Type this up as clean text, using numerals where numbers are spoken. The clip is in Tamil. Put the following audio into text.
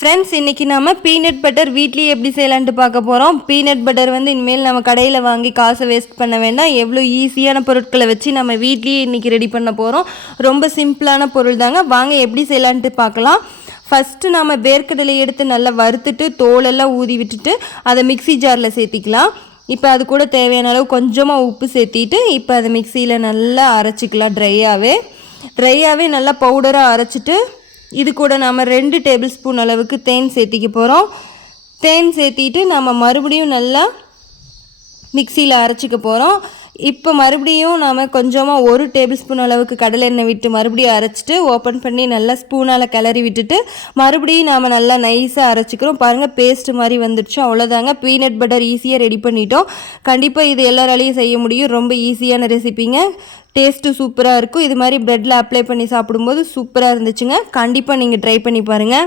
ஃப்ரெண்ட்ஸ், இன்றைக்கி நம்ம பீனட் பட்டர் வீட்லேயே எப்படி செய்யலான்ட்டு பார்க்க போகிறோம். பீனட் பட்டர் வந்து இனிமேல் நம்ம கடையில் வாங்கி காசை வேஸ்ட் பண்ண வேண்டாம். எவ்வளோ ஈஸியான பொருட்களை வச்சு நம்ம வீட்லேயே இன்றைக்கி ரெடி பண்ண போகிறோம். ரொம்ப சிம்பிளான பொருள் தாங்க. வாங்க எப்படி செய்யலான்ட்டு பார்க்கலாம். ஃபஸ்ட்டு நம்ம வேர்க்கடலை எடுத்து நல்லா வறுத்துட்டு தோலெல்லாம் ஊதி விட்டுட்டு அதை மிக்சி ஜாரில் சேர்த்திக்கலாம். இப்போ அது கூட தேவையான அளவு கொஞ்சமாக உப்பு சேர்த்திட்டு இப்போ அதை மிக்சியில் நல்லா அரைச்சிக்கலாம். ட்ரையாகவே நல்லா பவுடராக அரைச்சிட்டு இது கூட நாம் 2 டேபிள் ஸ்பூன் அளவுக்கு தேன் சேர்த்திக்க போகிறோம். தேன் சேர்த்திட்டு நம்ம மறுபடியும் நல்லா மிக்சியில் அரைச்சிக்க போகிறோம். இப்போ மறுபடியும் நாம் கொஞ்சமாக 1 டேபிள் ஸ்பூன் அளவுக்கு கடலை எண்ணெய் விட்டு மறுபடியும் அரைச்சிட்டு ஓப்பன் பண்ணி நல்லா ஸ்பூனால் கிளறி விட்டுட்டு மறுபடியும் நாம் நல்லா நைஸாக அரைச்சிக்கிறோம். பாருங்கள், பேஸ்ட் மாதிரி வந்துடுச்சு. அவ்வளோதாங்க, பீனட் பட்டர் ஈஸியாக ரெடி பண்ணிட்டோம். கண்டிப்பாக இது எல்லாராலையும் செய்ய முடியும். ரொம்ப ஈஸியான ரெசிபிங்க. டேஸ்ட்டு சூப்பராக இருக்கும். இது மாதிரி ப்ரெட்டில் அப்ளை பண்ணி சாப்பிடும்போது சூப்பராக இருந்துச்சுங்க. கண்டிப்பாக நீங்கள் ட்ரை பண்ணி பாருங்கள்.